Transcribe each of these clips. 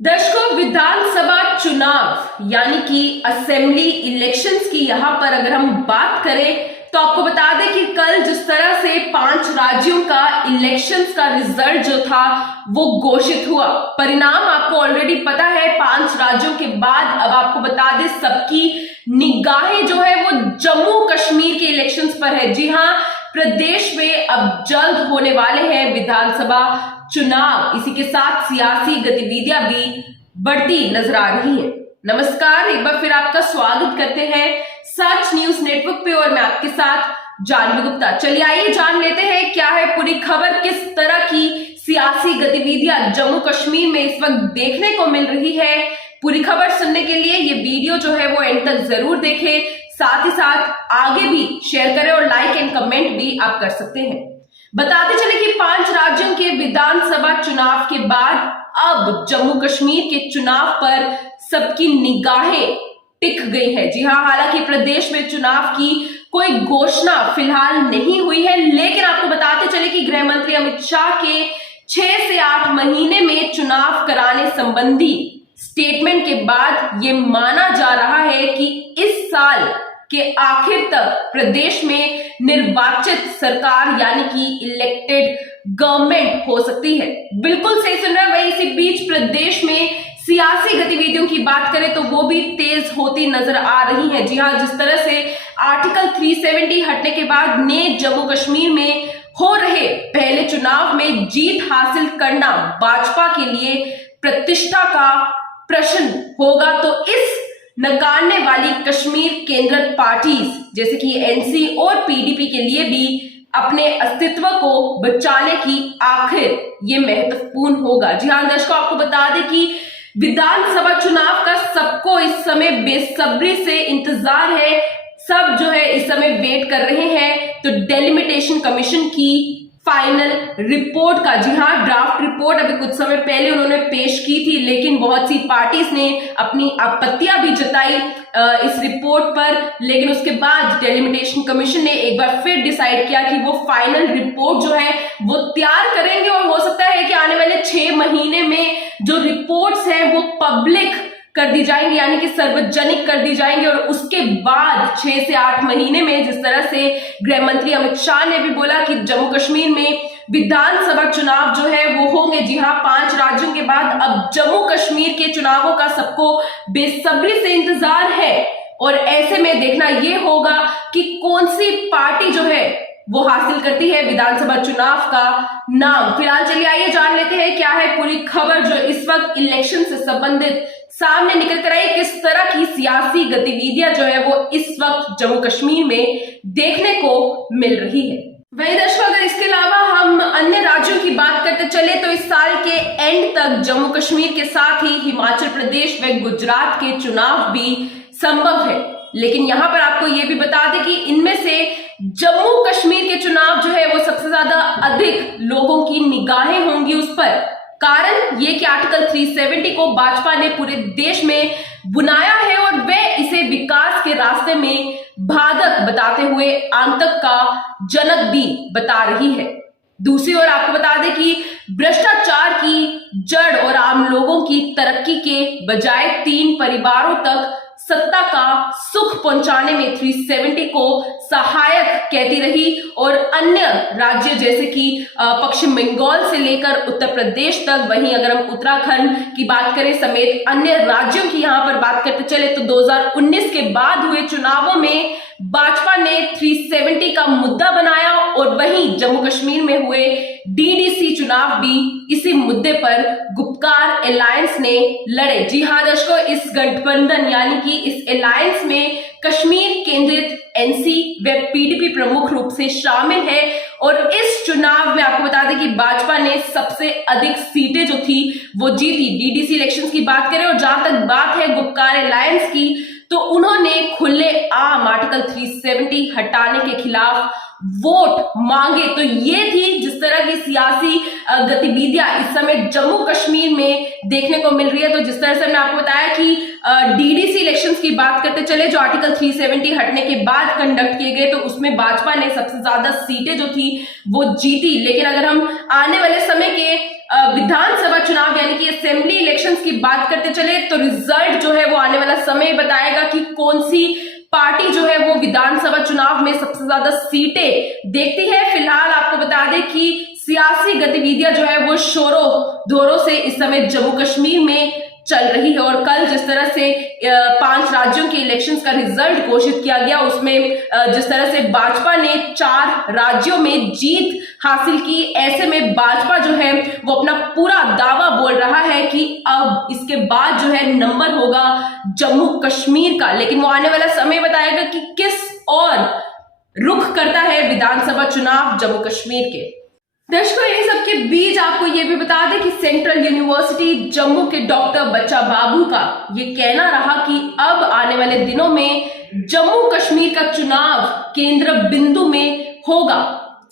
दर्शकों, विधानसभा चुनाव यानी कि असेंबली इलेक्शंस की यहां पर अगर हम बात करें तो आपको बता दें कि कल जिस तरह से 5 राज्यों का इलेक्शंस का रिजल्ट जो था वो घोषित हुआ। परिणाम आपको ऑलरेडी पता है। 5 राज्यों के बाद अब आपको बता दें सबकी निगाहें जो है वो जम्मू कश्मीर के इलेक्शंस पर है। जी हां, प्रदेश में अब जल्द होने वाले हैं विधानसभा चुनाव। इसी के साथ सियासी गतिविधियां भी बढ़ती नजर आ रही हैं। नमस्कार, एक बार फिर आपका स्वागत करते हैं सच न्यूज नेटवर्क पे और मैं आपके साथ जानवी गुप्ता। चलिए आइए जान लेते हैं क्या है पूरी खबर, किस तरह की सियासी गतिविधियां जम्मू कश्मीर में इस वक्त देखने को मिल रही है। पूरी खबर सुनने के लिए ये वीडियो जो है वो एंड तक जरूर देखें, साथ ही साथ आगे भी शेयर करें और लाइक एंड कमेंट भी आप कर सकते हैं। बताते चले कि 5 राज्यों के विधानसभा चुनाव के बाद अब जम्मू कश्मीर के चुनाव पर सबकी निगाहें टिक गई है। जी हां, हालांकि प्रदेश में चुनाव की कोई घोषणा फिलहाल नहीं हुई है, लेकिन आपको बताते चले कि गृह मंत्री अमित शाह के 6 से 8 महीने में चुनाव कराने संबंधी स्टेटमेंट के बाद ये माना जा रहा है कि इस साल के आखिर तक प्रदेश में निर्वाचित सरकार यानी कि इलेक्टेड गवर्नमेंट हो सकती है। बिल्कुल सही सुन रहे हैं। वही इसी बीच प्रदेश में सियासी गतिविधियों की बात करें तो वो भी तेज होती नजर आ रही है। जी हां, जिस तरह से आर्टिकल 370 हटने के बाद ने जम्मू कश्मीर में हो रहे पहले चुनाव में जीत हासिल करना भाजपा के लिए प्रतिष्ठा का प्रश्न होगा, तो इस नकारने वाली कश्मीर केंद्रित पार्टीज जैसे कि एनसी और पीडीपी के लिए भी अपने अस्तित्व को बचाने की आखिर ये महत्वपूर्ण होगा। जी हां दर्शकों, आपको बता दें कि विधानसभा चुनाव का सबको इस समय बेसब्री से इंतजार है। सब जो है इस समय वेट कर रहे हैं तो डेलिमिटेशन कमीशन की फाइनल रिपोर्ट का। जी हां, ड्राफ्ट रिपोर्ट अभी कुछ समय पहले उन्होंने पेश की थी, लेकिन बहुत सी पार्टीज ने अपनी आपत्तियां भी जताई इस रिपोर्ट पर। लेकिन उसके बाद डेलिमिटेशन कमीशन ने एक बार फिर डिसाइड किया कि वो फाइनल रिपोर्ट जो है वो तैयार करेंगे और हो सकता है कि आने वाले 6 महीने में जो रिपोर्ट्स हैं वो पब्लिक कर दी जाएंगी, यानी कि सार्वजनिक कर दी जाएंगी। और उसके बाद 6 से 8 महीने में जिस तरह से गृह मंत्री अमित शाह ने भी बोला कि जम्मू कश्मीर में विधानसभा चुनाव जो है वो होंगे। जी हां, 5 राज्यों के बाद अब जम्मू कश्मीर के चुनावों का सबको बेसब्री से इंतजार है और ऐसे में देखना यह होगा कि कौन सी पार्टी जो है वो हासिल करती है विधानसभा चुनाव का नाम। फिलहाल चलिए आइए जान लेते हैं क्या है पूरी खबर जो इस वक्त इलेक्शन से संबंधित सामने निकल कर आई। किस तरह की सियासी गतिविधियां जो है वो इस वक्त जम्मू कश्मीर में देखने को मिल रही है। वही दर्शकों, अगर इसके अलावा हम अन्य राज्यों की बात करते चले तो इस साल के एंड तक जम्मू कश्मीर के साथ ही हिमाचल प्रदेश व गुजरात के चुनाव भी संभव है। लेकिन यहां पर आपको यह भी बता दें कि इनमें से जम्मू कश्मीर के चुनाव जो है वो सबसे ज्यादा अधिक लोगों की निगाहें होंगी उस पर। कारण ये कि आर्टिकल 370 को भाजपा ने पूरे देश में बुनाया है और वे इसे विकास के रास्ते में बाधक बताते हुए आतंक का जनक भी बता रही है। दूसरी ओर आपको बता दें कि भ्रष्टाचार की जड़ और आम लोगों की तरक्की के बजाय 3 परिवारों तक सत्ता का सुख पहुंचाने में 370 को सहायक कहती रही और अन्य राज्य जैसे कि पश्चिम बंगाल से लेकर उत्तर प्रदेश तक, वहीं अगर हम उत्तराखंड की बात करें समेत अन्य राज्यों की यहां पर बात करते चले तो 2019 के बाद हुए चुनावों में भाजपा ने 370 का मुद्दा बनाया और वहीं जम्मू कश्मीर में हुए डीडीसी चुनाव भी इसी मुद्दे पर गुपकार अलायंस ने लड़े। जी हां दर्शकों, इस गठबंधन यानी कि इस अलायंस में कश्मीर केंद्रित एनसी व पीडीपी प्रमुख रूप से शामिल है और इस चुनाव में आपको बता दें कि भाजपा ने सबसे अधिक सीटें जो थी वो जीती। डीडीसी इलेक्शंस की बात करें और जहां तक बात है गुपकार अलायंस की तो उन्होंने खुले आम आर्टिकल 370 हटाने के खिलाफ वोट मांगे। तो ये थी जिस तरह की सियासी गतिविधियां इस समय जम्मू कश्मीर में देखने को मिल रही है। तो जिस तरह से मैंने आपको बताया कि डीडीसी इलेक्शंस की बात करते चले जो आर्टिकल 370 हटने के बाद कंडक्ट किए गए तो उसमें भाजपा ने सबसे ज्यादा सीटें जो थी वो जीती। लेकिन अगर हम आने वाले समय के विधानसभा चुनाव यानी कि असेंबली इलेक्शंस की बात करते चले तो रिजल्ट जो है वो आने वाला समय बताएगा कि कौन सी पार्टी जो है वो विधानसभा चुनाव में सबसे ज्यादा सीटें देखती है। फिलहाल आपको बता दें कि सियासी गतिविधियां जो है वो शोरों धोरों से इस समय जम्मू कश्मीर में चल रही है और कल जिस तरह से 5 राज्यों के इलेक्शंस का रिजल्ट घोषित किया गया उसमें जिस तरह से भाजपा ने 4 राज्यों में जीत हासिल की, ऐसे में भाजपा जो है वो अपना पूरा दावा बोल रहा है कि अब इसके बाद जो है नंबर होगा जम्मू कश्मीर का, लेकिन वो आने वाला समय बताएगा कि किस और रुख करता है विधानसभा चुनाव जम्मू कश्मीर के। दर्शकों, इन सब के बीच आपको यह भी बता दें कि सेंट्रल यूनिवर्सिटी जम्मू के डॉक्टर बच्चा बाबू का ये कहना रहा कि अब आने वाले दिनों में जम्मू कश्मीर का चुनाव केंद्र बिंदु में होगा,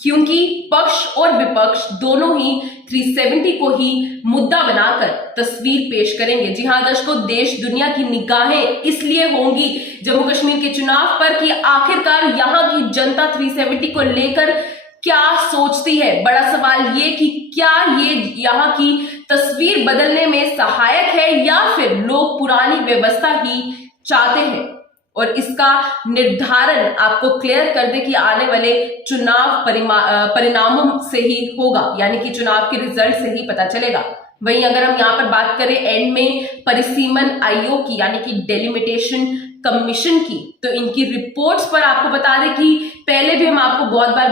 क्योंकि पक्ष और विपक्ष दोनों ही 370 को ही मुद्दा बनाकर तस्वीर पेश करेंगे। जी हां दर्शकों, देश दुनिया की निगाहें इसलिए होंगी जम्मू कश्मीर के चुनाव पर कि आखिरकार यहां की जनता 370 को लेकर क्या सोचती है। बड़ा सवाल ये कि क्या ये यहाँ की तस्वीर बदलने में सहायक है या फिर लोग पुरानी व्यवस्था ही चाहते हैं, और इसका निर्धारण आपको क्लियर कर दे कि आने वाले चुनाव परिणामों से ही होगा, यानी कि चुनाव के रिजल्ट से ही पता चलेगा। वहीं अगर हम यहाँ पर बात करें एंड में परिसीमन आयोग की यानी कि डेलिमिटेशन कमीशन की, तो इनकी रिपोर्ट्स पर आपको बता दें कि पहले भी हम आपको बहुत बार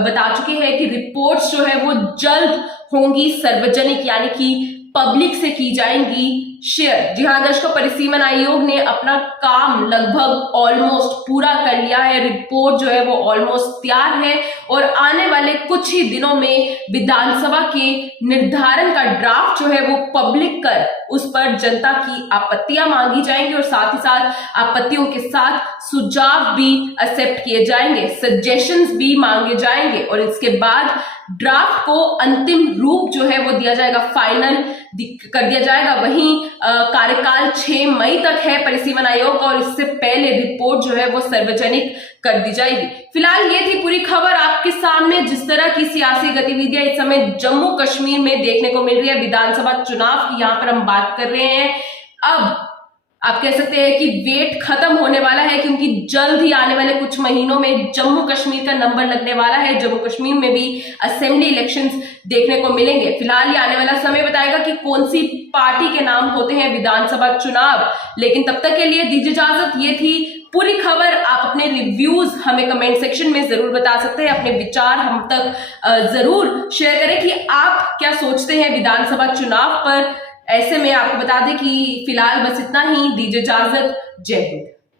बता चुके हैं कि रिपोर्ट्स जो है वो जल्द होंगी सार्वजनिक यानी कि पब्लिक से की जाएंगी शेयर। जी हाँ दर्शकों, परिसीमन आयोग ने अपना काम लगभग ऑलमोस्ट पूरा कर लिया है, रिपोर्ट जो है वो ऑलमोस्ट तैयार है और आने वाले कुछ ही दिनों में विधानसभा के निर्धारण का ड्राफ्ट जो है वो पब्लिक कर उस पर जनता की आपत्तियां मांगी जाएंगी और साथ ही साथ आपत्तियों के साथ सुझाव भी एक्सेप्ट किए जाएंगे, सजेशंस भी मांगे जाएंगे और इसके बाद ड्राफ्ट को अंतिम रूप जो है वो दिया जाएगा, फाइनल कर दिया जाएगा। वहीं कार्यकाल 6 मई तक है परिसीमन आयोग का और इससे पहले रिपोर्ट जो है वो सार्वजनिक कर दी जाएगी। फिलहाल ये थी पूरी खबर आपके सामने, जिस तरह की सियासी गतिविधियां इस समय जम्मू कश्मीर में देखने को मिल रही है विधानसभा चुनाव की, यहाँ पर हम बात कर रहे हैं। अब आप कह सकते हैं कि वेट खत्म होने वाला है, क्योंकि जल्द ही आने वाले कुछ महीनों में जम्मू कश्मीर का नंबर लगने वाला है। जम्मू कश्मीर में भी असेंबली इलेक्शंस देखने को मिलेंगे। फिलहाल ये आने वाला समय बताएगा कि कौन सी पार्टी के नाम होते हैं विधानसभा चुनाव, लेकिन तब तक के लिए दीजिए इजाजत। ये थी पूरी खबर। आप अपने रिव्यूज हमें कमेंट सेक्शन में जरूर बता सकते हैं, अपने विचार हम तक जरूर शेयर करें कि आप क्या सोचते हैं विधानसभा चुनाव पर। ऐसे में आपको बता दें कि फिलहाल बस इतना ही, दीजिए इजाजत, जय हिंद।